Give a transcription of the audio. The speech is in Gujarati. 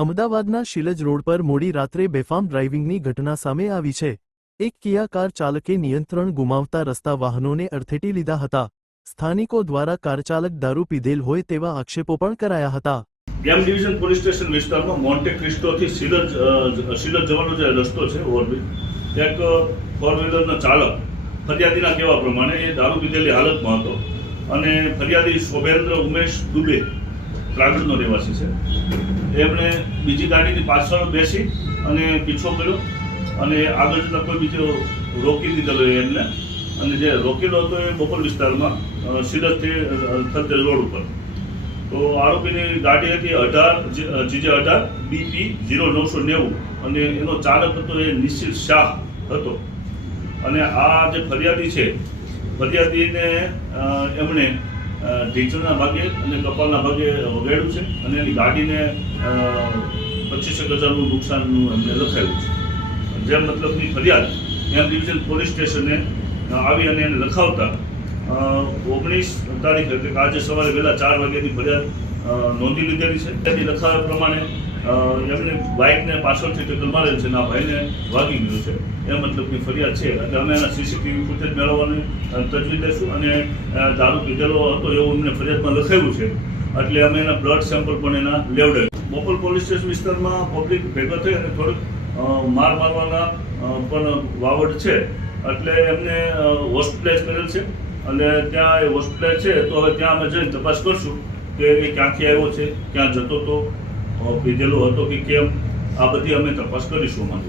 અમદાવાદના શિલજ રોડ પર મોડી રાત્રે બેફામ ડ્રાઇવિંગની ઘટના સામે આવી છે। એક કિયા કાર ચાલકે નિયંત્રણ ગુમાવતા રસ્તા વાહનોને અડફેટી લીધા હતા। સ્થાનિકો દ્વારા કાર ચાલક દારૂ પીધેલ હોય તેવા આક્ષેપો પણ કરાયા હતા। ગેમ ડિવિઝન પોલીસ સ્ટેશન વિસ્તારમાં મોન્ટે ક્રિસ્ટોથી શિલજ જવાનો જે રસ્તો છે ઓવરબ્રિજ, એક ફોર વ્હીલરનો ચાલક ફરિયાદીના કહેવા પ્રમાણે એ દારૂ પીધેલી હાલતમાં હતો અને ફરિયાદી શોભેન્દ્ર ઉમેશ દુબે પ્રાગડનો રહેવાસી છે। એમણે બીજી ગાડીની પાછળ બેસી અને પીછો કર્યો અને આગળ જતા કોઈ બીજો રોકી દીધેલો એમને, અને જે રોકેલો હતો એ બોપલ વિસ્તારમાં શિલજથી થલતેજ રોડ ઉપર। તો આરોપીની ગાડી હતી 18 GJ18 BP 0990 અને એનો ચાલક હતો એ નિશ્ચિત શાહ હતો। અને આ જે ફરિયાદી છે, ફરિયાદીને એમણે ઢીંચણના ભાગે અને કપાળના ભાગે વગાડ્યું છે અને એની ગાડીને 25,000નું નુકસાનનું એમને લખાયું છે। જે મતલબની ફરિયાદ એમ ડિવિઝન પોલીસ સ્ટેશને આવી અને એને લખાવતા 19 તારીખે એટલે કે આજે સવારે વહેલા 4 વાગ્યાની ફરિયાદ નોંધી લીધેલી છે। ત્યાંથી લખાવ્યા પ્રમાણે એમને બાઇકને પાછળથી ટક્કર મારેલ છે અને આ ભાઈને વાગી ગયું છે એ મતલબની ફરિયાદ છે। એટલે અમે એના સીસીટીવી ફૂટેજ મેળવવાની તજવીજ લઈશું અને દારૂ પીધેલો હતો એવું એમને ફરિયાદમાં લખાયું છે, એટલે અમે એના બ્લડ સેમ્પલ પણ એના લેવડાવ્યું। બોપલ પોલીસ સ્ટેશન વિસ્તારમાં પબ્લિક ભેગા થઈ અને થોડુંક મારવાના પણ વાવડ છે, એટલે એમને હોસ્પિટલાઇઝ કરેલ છે અને ત્યાં એ હોસ્પિટલાઇઝ છે। તો હવે ત્યાં અમે જઈને તપાસ કરશું કે એ ક્યાંથી આવ્યો છે, ક્યાં જતો હતો, પીધેલો હતો કે કેમ, આ બધી અમે તપાસ કરીશું અમારી।